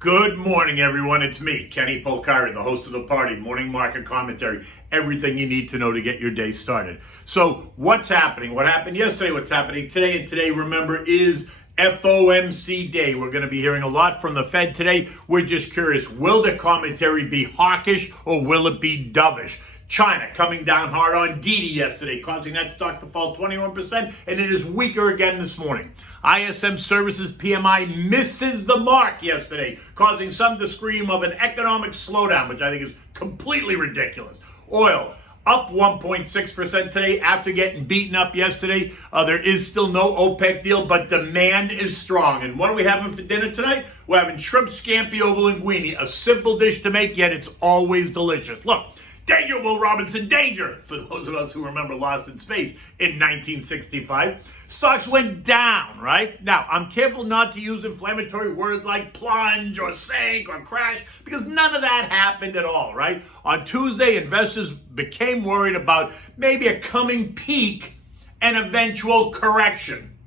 Good morning, everyone. It's me, Kenny Polcari, the host of The Party, Morning Market Commentary. Everything you need to know to get your day started. So what's happening? What happened yesterday? What's happening today? And today, remember, is FOMC day. We're going to be hearing a lot from the Fed today. We're just curious, will the commentary be hawkish or will it be dovish? China coming down hard on Didi yesterday, causing that stock to fall 21%, and it is weaker again this morning. ISM Services PMI misses the mark yesterday, causing some to scream of an economic slowdown, which I think is completely ridiculous. Oil up 1.6% today after getting beaten up yesterday. There is still no OPEC deal, but demand is strong. And what are we having for dinner tonight? We're having shrimp scampi over linguine, a simple dish to make, yet it's always delicious. Look. Danger, Will Robinson, danger! For those of us who remember Lost in Space in 1965. Stocks went down, right? Now, I'm careful not to use inflammatory words like plunge or sank or crash because none of that happened at all, right? On Tuesday, investors became worried about maybe a coming peak and eventual correction.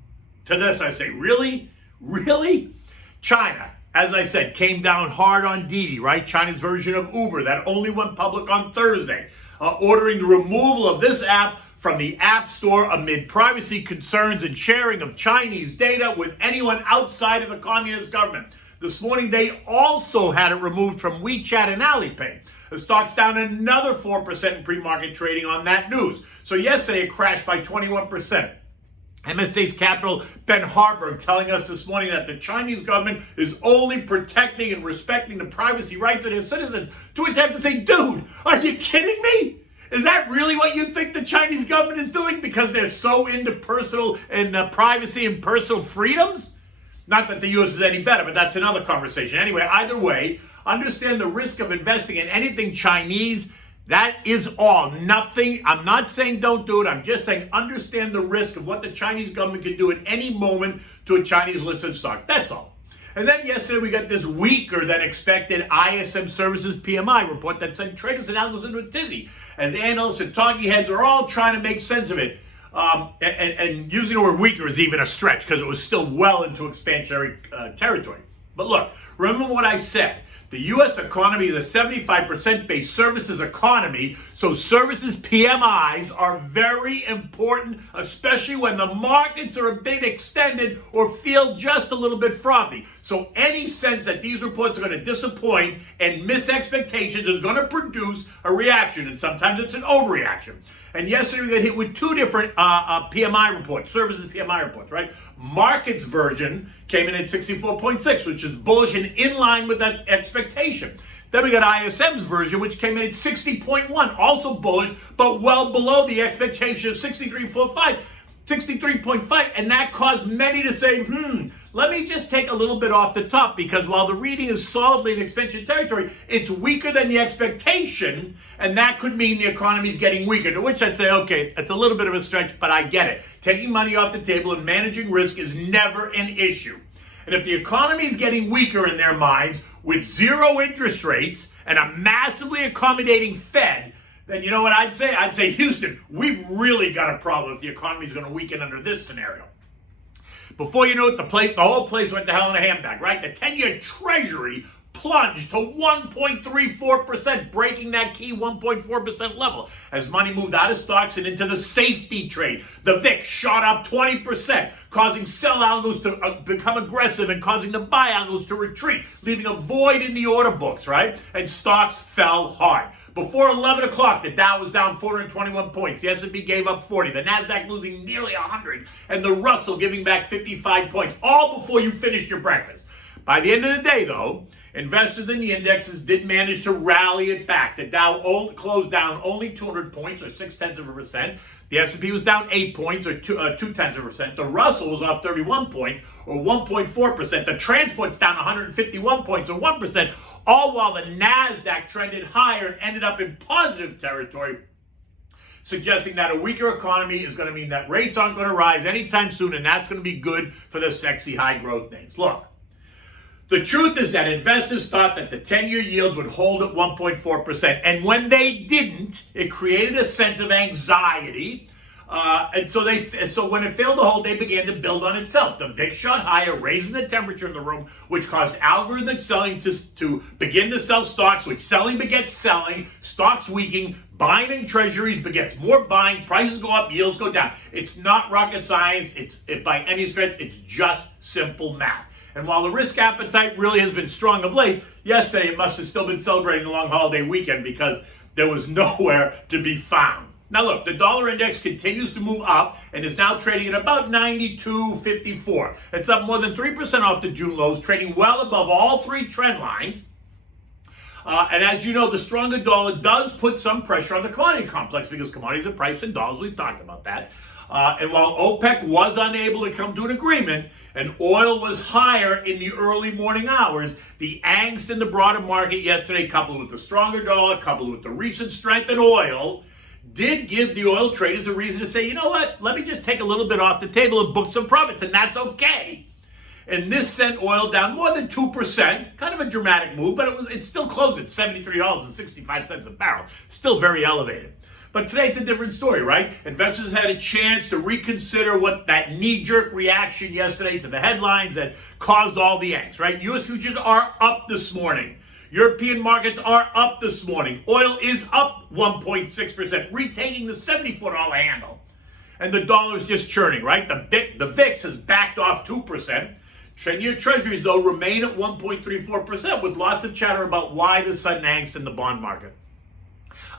To this, I say, really? Really? China, as I said, came down hard on Didi, right? China's version of Uber that only went public on Thursday, ordering the removal of this app from the App Store amid privacy concerns and sharing of Chinese data with anyone outside of the communist government. This morning, they also had it removed from WeChat and Alipay. The stock's down another 4% in pre-market trading on that news. So yesterday, it crashed by 21%. MSA's capital, Ben Harburg, telling us this morning that the Chinese government is only protecting and respecting the privacy rights of its citizens. To which I have to say, dude, are you kidding me? Is that really what you think the Chinese government is doing because they're so into personal and privacy and personal freedoms? Not that the U.S. is any better, but that's another conversation. Anyway, either way, understand the risk of investing in anything Chinese. That is all. Nothing. I'm not saying don't do it. I'm just saying understand the risk of what the Chinese government can do at any moment to a Chinese listed stock. That's all. And then yesterday we got this weaker than expected ISM Services PMI report that sent traders and analysts into a tizzy, as analysts and talking heads are all trying to make sense of it. And using the word weaker is even a stretch because it was still well into expansionary territory. But look, remember what I said. The U.S. economy is a 75% based services economy, so services PMIs are very important, especially when the markets are a bit extended or feel just a little bit frothy. So any sense that these reports are going to disappoint and miss expectations is going to produce a reaction, and sometimes it's an overreaction. And yesterday we got hit with two different PMI reports, services PMI reports, right? Markets version came in at 64.6, which is bullish and in line with that expectation. Then we got ISM's version, which came in at 60.1, also bullish, but well below the expectation of 63.5, and that caused many to say, let me just take a little bit off the top, because while the reading is solidly in expansion territory, it's weaker than the expectation, and that could mean the economy's getting weaker, to which I'd say, okay, it's a little bit of a stretch, but I get it. Taking money off the table and managing risk is never an issue. And if the economy's getting weaker in their minds, with zero interest rates and a massively accommodating Fed, then you know what I'd say? I'd say, Houston, we've really got a problem if the economy's going to weaken under this scenario. Before you know it, the whole place went to hell in a handbag, right? The 10-year Treasury plunged to 1.34%, breaking that key 1.4% level as money moved out of stocks and into the safety trade. The VIX shot up 20%, causing sell algos to become aggressive and causing the buy algos to retreat, leaving a void in the order books, right? And stocks fell hard. Before 11 o'clock, the Dow was down 421 points. The S&P gave up 40. The NASDAQ losing nearly 100. And the Russell giving back 55 points, all before you finished your breakfast. By the end of the day, though, investors in the indexes did manage to rally it back. The Dow closed down only 200 points, or 0.6%. The S&P was down 8 points, or 0.2%. The Russell was off 31 points, or 1.4%. The transport's down 151 points, or 1%, all while the NASDAQ trended higher and ended up in positive territory, suggesting that a weaker economy is going to mean that rates aren't going to rise anytime soon, and that's going to be good for the sexy high growth names. Look, the truth is that investors thought that the 10-year yields would hold at 1.4%. And when they didn't, it created a sense of anxiety So when it failed to hold, they began to build on itself. The VIX shot higher, raising the temperature in the room, which caused algorithmic selling to begin to sell stocks, which selling begets selling, stocks weakening, buying in treasuries begets more buying, prices go up, yields go down. It's not rocket science. By any stretch, it's just simple math. And while the risk appetite really has been strong of late, yesterday it must have still been celebrating the long holiday weekend because there was nowhere to be found. Now look, the dollar index continues to move up and is now trading at about 92.54. It's up more than 3% off the June lows, trading well above all three trend lines. And as you know, the stronger dollar does put some pressure on the commodity complex because commodities are priced in dollars. We've talked about that. And while OPEC was unable to come to an agreement and oil was higher in the early morning hours, the angst in the broader market yesterday, coupled with the stronger dollar, coupled with the recent strength in oil, did give the oil traders a reason to say, you know what, let me just take a little bit off the table and book some profits, and that's okay. And this sent oil down more than 2%, kind of a dramatic move, but it's still closed at $73.65 a barrel, still very elevated. But today it's a different story, right? Investors had a chance to reconsider what that knee-jerk reaction yesterday to the headlines that caused all the angst, right? U.S. futures are up this morning. European markets are up this morning. Oil is up 1.6%, retaining the $74 handle. And the dollar is just churning, right? The VIX has backed off 2%. 10-year treasuries, though, remain at 1.34% with lots of chatter about why the sudden angst in the bond market.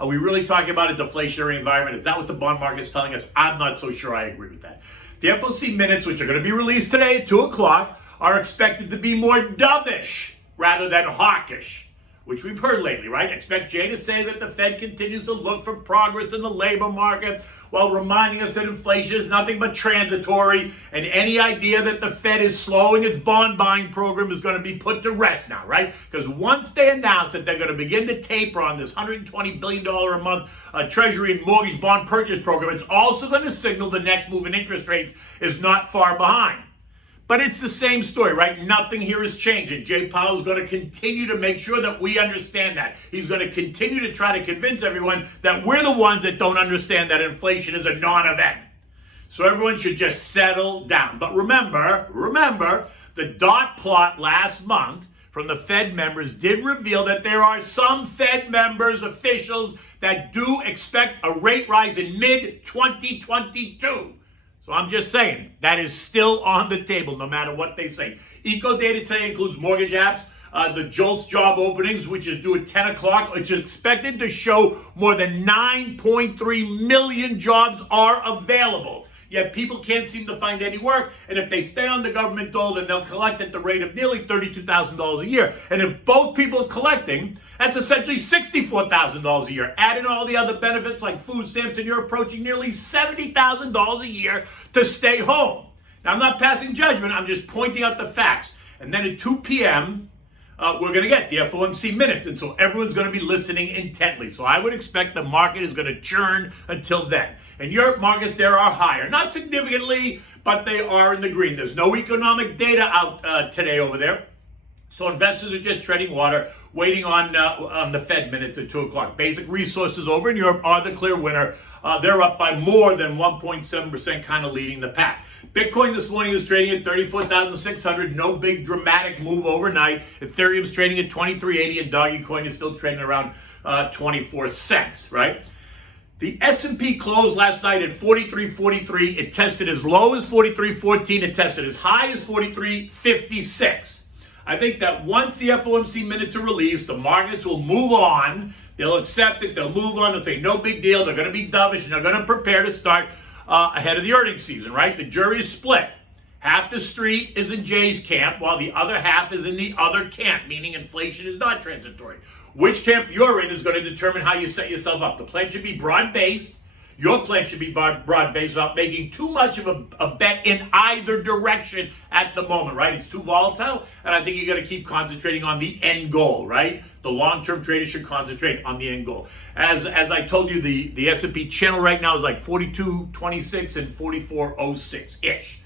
Are we really talking about a deflationary environment? Is that what the bond market is telling us? I'm not so sure I agree with that. The FOMC minutes, which are going to be released today at 2 o'clock, are expected to be more dovish rather than hawkish, which we've heard lately, right? Expect Jay to say that the Fed continues to look for progress in the labor market while reminding us that inflation is nothing but transitory, and any idea that the Fed is slowing its bond buying program is going to be put to rest now, right? Because once they announce that they're going to begin to taper on this $120 billion a month Treasury and mortgage bond purchase program, it's also going to signal the next move in interest rates is not far behind. But it's the same story, right? Nothing here has changed. And Jay Powell is going to continue to make sure that we understand that. He's going to continue to try to convince everyone that we're the ones that don't understand that inflation is a non-event. So everyone should just settle down. But remember, the dot plot last month from the Fed members did reveal that there are some Fed members, officials, that do expect a rate rise in mid-2022. So I'm just saying, that is still on the table, no matter what they say. Eco data today includes mortgage apps, the JOLTS job openings, which is due at 10 o'clock, which is expected to show more than 9.3 million jobs are available. Yet people can't seem to find any work, and if they stay on the government dole, then they'll collect at the rate of nearly $32,000 a year. And if both people are collecting, that's essentially $64,000 a year. Add in all the other benefits like food stamps, and you're approaching nearly $70,000 a year to stay home. Now, I'm not passing judgment. I'm just pointing out the facts. And then at 2 p.m., we're going to get the FOMC minutes, and so everyone's going to be listening intently. So I would expect the market is going to churn until then. And Europe markets there are higher, not significantly, but they are in the green. There's no economic data out today over there. So investors are just treading water, waiting on the Fed minutes at 2 o'clock. Basic resources over in Europe are the clear winner. They're up by more than 1.7%, kind of leading the pack. Bitcoin this morning is trading at 34,600. No big dramatic move overnight. Ethereum's trading at 2380, and Dogecoin is still trading around 24 cents, right? The S&P closed last night at 43.43. It tested as low as 43.14. It tested as high as 43.56. I think that once the FOMC minutes are released, the markets will move on. They'll accept it. They'll move on. They'll say, no big deal. They're going to be dovish, and they're going to prepare to start ahead of the earnings season, right? The jury is split. Half the street is in Jay's camp, while the other half is in the other camp, meaning inflation is not transitory. Which camp you're in is going to determine how you set yourself up. The plan should be broad-based. Your plan should be broad-based without making too much of a bet in either direction at the moment, right? It's too volatile, and I think you got to keep concentrating on the end goal, right? The long-term trader should concentrate on the end goal. As I told you, the S&P channel right now is like 42.26 and 44.06-ish.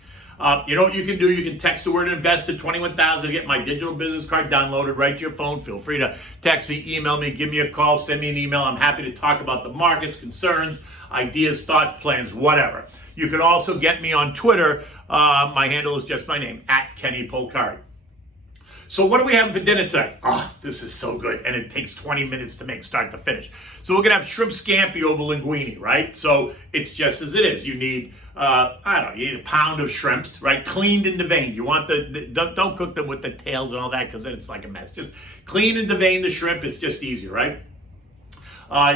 You know what you can do? You can text the word invest to 21,000 to get my digital business card downloaded right to your phone. Feel free to text me, email me, give me a call, send me an email. I'm happy to talk about the markets, concerns, ideas, thoughts, plans, whatever. You can also get me on Twitter. My handle is just my name, @KennyPolcari. So what are we having for dinner tonight? Oh, this is so good. And it takes 20 minutes to make start to finish. So we're going to have shrimp scampi over linguine, right? So it's just as it is. You need, you need a pound of shrimps, right? Cleaned and deveined. You want don't cook them with the tails and all that because then it's like a mess. Just clean and devein the shrimp. It's just easier, right?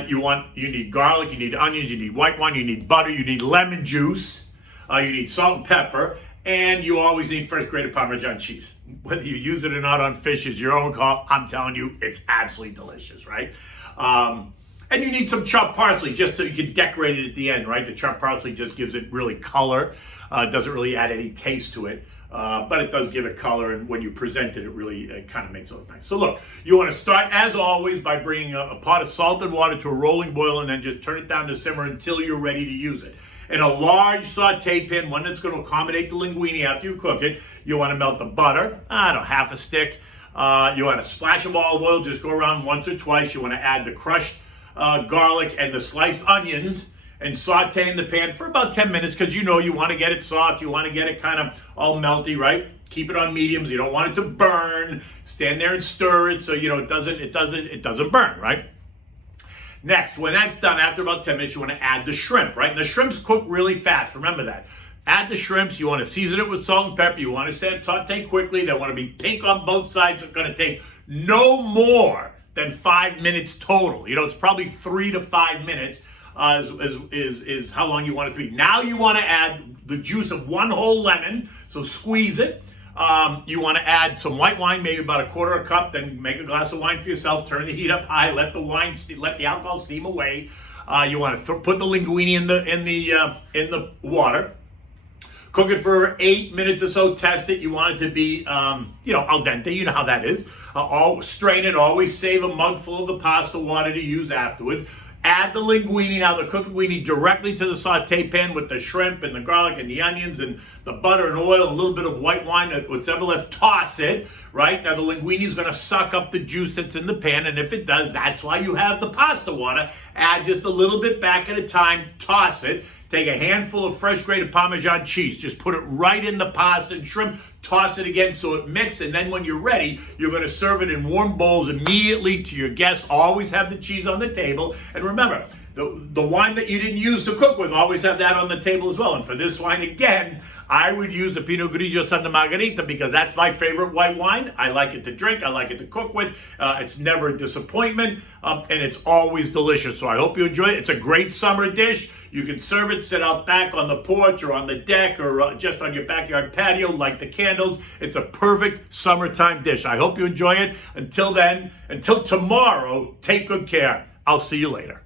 You need garlic, you need onions, you need white wine, you need butter, you need lemon juice, you need salt and pepper, and you always need fresh grated Parmesan cheese. Whether you use it or not on fish is your own call. I'm telling you, it's absolutely delicious, right? And you need some chopped parsley just so you can decorate it at the end, right? The chopped parsley just gives it really color. Doesn't really add any taste to it. But it does give it color, and when you present it, it kind of makes it look nice. So look, you want to start, as always, by bringing a pot of salted water to a rolling boil, and then just turn it down to simmer until you're ready to use it. In a large saute pan, one that's going to accommodate the linguine after you cook it, you want to melt the butter, half a stick. You want to splash of olive oil, just go around once or twice. You want to add the crushed garlic and the sliced onions, and saute in the pan for about 10 minutes because you want to get it soft. You want to get it kind of all melty, right? Keep it on mediums. You don't want it to burn. Stand there and stir it so it doesn't burn, right? Next, when that's done, after about 10 minutes, you want to add the shrimp, right? And the shrimps cook really fast. Remember that. Add the shrimps. You want to season it with salt and pepper. You want to saute quickly. They want to be pink on both sides. It's going to take no more than 5 minutes total. It's probably 3 to 5 minutes. Is how long you want it to be. Now you want to add the juice of one whole lemon, so squeeze it. You want to add some white wine, maybe about a quarter of a cup, then make a glass of wine for yourself, turn the heat up high, let the alcohol steam away. You want to put the linguine in the water. Cook it for 8 minutes or so, test it. You want it to be, al dente, you know how that is. Strain it, always save a mug full of the pasta water to use afterwards. Add the linguine, now the cooked linguine, directly to the saute pan with the shrimp and the garlic and the onions and the butter and oil, a little bit of white wine, what's ever left, toss it, right? Now the linguine is going to suck up the juice that's in the pan, and if it does, that's why you have the pasta water. Add just a little bit back at a time, toss it. Take a handful of fresh grated Parmesan cheese, just put it right in the pasta and shrimp, toss it again so it mixes, and then when you're ready, you're going to serve it in warm bowls immediately to your guests. Always have the cheese on the table, and remember, the wine that you didn't use to cook with, always have that on the table as well. And for this wine, again, I would use the Pinot Grigio Santa Margherita because that's my favorite white wine. I like it to drink. I like it to cook with. It's never a disappointment, and it's always delicious. So I hope you enjoy it. It's a great summer dish. You can serve it, sit out back on the porch or on the deck or just on your backyard patio, light the candles. It's a perfect summertime dish. I hope you enjoy it. Until then, until tomorrow, take good care. I'll see you later.